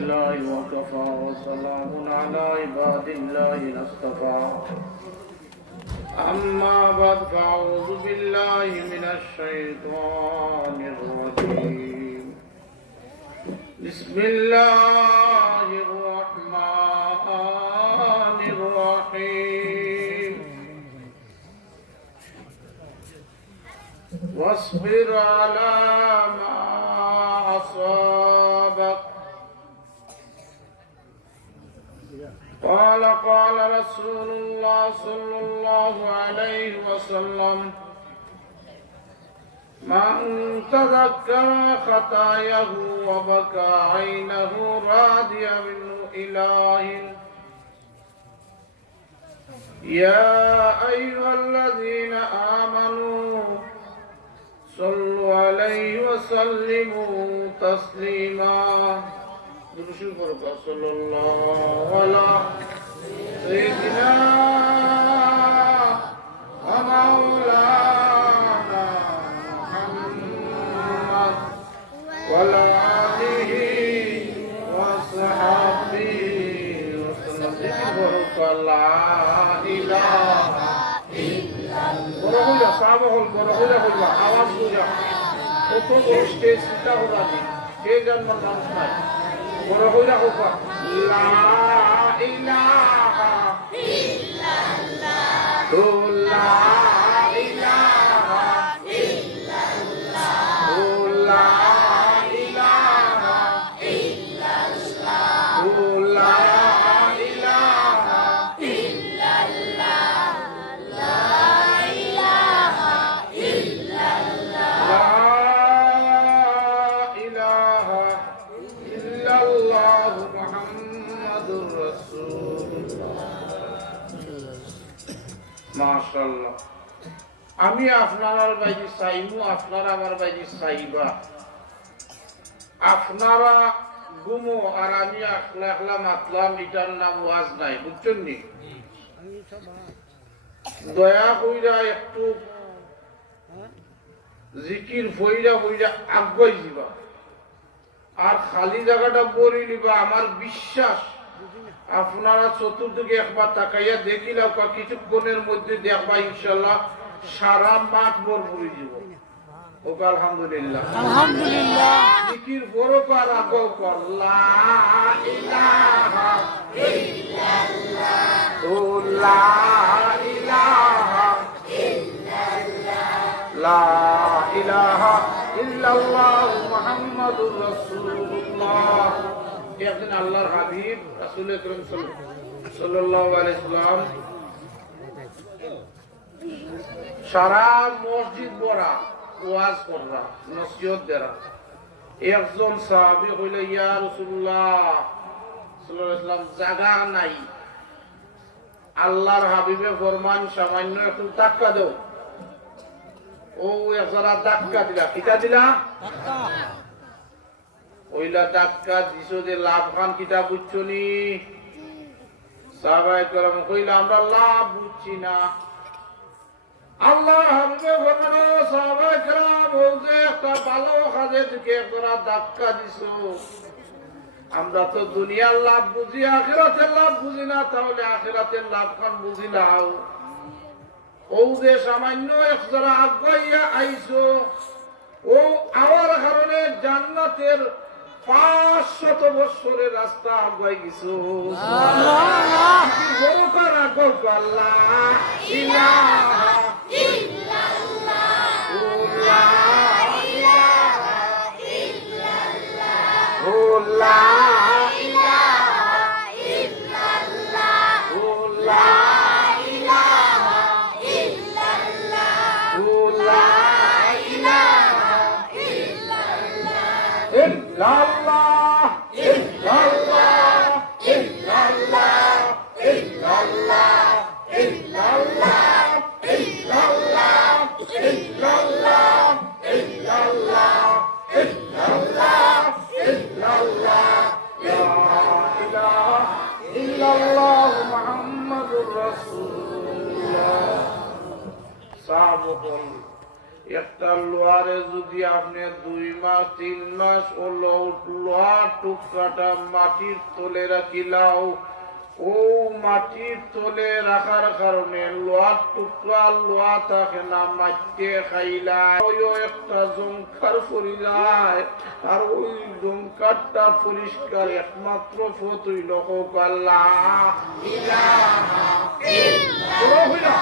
الله وكفى وسلام على عباد الله الاصطفى أما بعد فأعوذ بالله من الشيطان الرجيم بسم الله الرحمن الرحيم واصبر على ما أصابك قال رسول الله صلى الله عليه وسلم من تذكر خطاياه وبكى عينه راضيا منه إله يا أيها الذين آمنوا صلوا عليه وسلموا تسليما صلى الله على سيدنا ومولانا محمد وعلى آله وصحبه وسلم لا إله إلا الله আওয়াজ বুঝা কত গোষ্ঠী চিন্তা করা কে জন্মের মানুষ নাই বড় হইলা হোক লা ইলাহা ইল্লাল্লাহ লা ইলাহা ইল্লাল্লাহ লা ইলাহা ইল্লাল্লাহ লা ইলাহা ইল্লাল্লাহ লা ইলাহা ইল্লাল্লাহ লা ইলাহা ইল্লাল্লাহ মুহাম্মাদুর রাসূলুল্লাহ মাশাআল্লাহ। আমি আপনার বাইরে চাইমু, আপনারা আমার বাইরে চাইবা। আপনারা ঘুমো আর আমি একলা একলা মাতলাম, এটার নাম ওয়াজ নাই, বুঝছেন নি? দয়া কইরা একটু জিকির ফইরা ফইরা আগুয়াই দিবা আর খালি জায়গাটা বলি নিবা। আমার বিশ্বাস আপনারা চতুর্দিকে একবার তাকাইয়া দেখিলা কিছুক্ষণের মধ্যে দেখবা ইনশাল্লাহ সারা মাঠ ভর ভরে যাব। ওকে আলহামদুলিল্লাহ আলহামদুলিল্লাহ। জিকির বড় পার আগো কর লা ইলাহা ইল্লাল্লাহ ও লা ইলাহা ইল্লাল্লাহ লা ইলাহা ইল্লাল্লাহ মুহাম্মাদুর রাসূলুল্লাহ। একদিন আল্লাহর হাবিব রাসূল আকরাম সাল্লাল্লাহু আলাইহি ওয়াসাল্লাম সারা মসজিদ ভরা ওয়াজ করা, নসিহত দেরা। একজন সাহাবী কইল ইয়া রাসূলুল্লাহ সাল্লাল্লাহু আলাইহি ওয়াসাল্লাম জায়গা নাই, আল্লাহর হাবিবে ফরমান সামান্য একটু ধাক্কা দাও। ও একজোড়া ধাক্কা দিলা, কিটা দিলা? ওইলা ধাক্কা দিছো যে লাভ খান কিটা বুঝছো নি? সাহাবায়ে কেরাম কইলা আমরা লাভ বুঝছি না। আল্লাহর হাবিবে ফরমানো সাহাবায়ে কেরাম ও যে একটা ভালো কাজের দিকে একজোড়া ধাক্কা দিছো, আমরা তো দুনিয়ার লাভ বুঝি, আখিরাতের লাভ বুঝি না, তাহলে আখিরাতের লাভ খান বুঝি নাও। ও যে সামান্য একজোড়া আগাইয়া আইছো, ও আমার কারণে জান্নাতের 500 বছরের রাস্তা আগাই গেছো। বড়কার আগল আল্লাহ ইলাহা ইল্লাল্লাহ লা ইলাহা ইল্লাল্লাহ লা ইলাহা ইল্লাল্লাহ লা একটা লোহারে যদি আপনি 2 মাস 3 মাস ও লোহার টুকরাটা মাটির তলে রাখিলাও, ও মাটির তলে রাখার কারণে লোহার টুকরা লোহা থাকে না, মাটিতে খাইলা একটা জংকার পরি যায়। আর ওই জংকারটা পরিষ্কার একমাত্র পথ হইল আল্লাহ ইলাহা ইল্লাল্লাহ।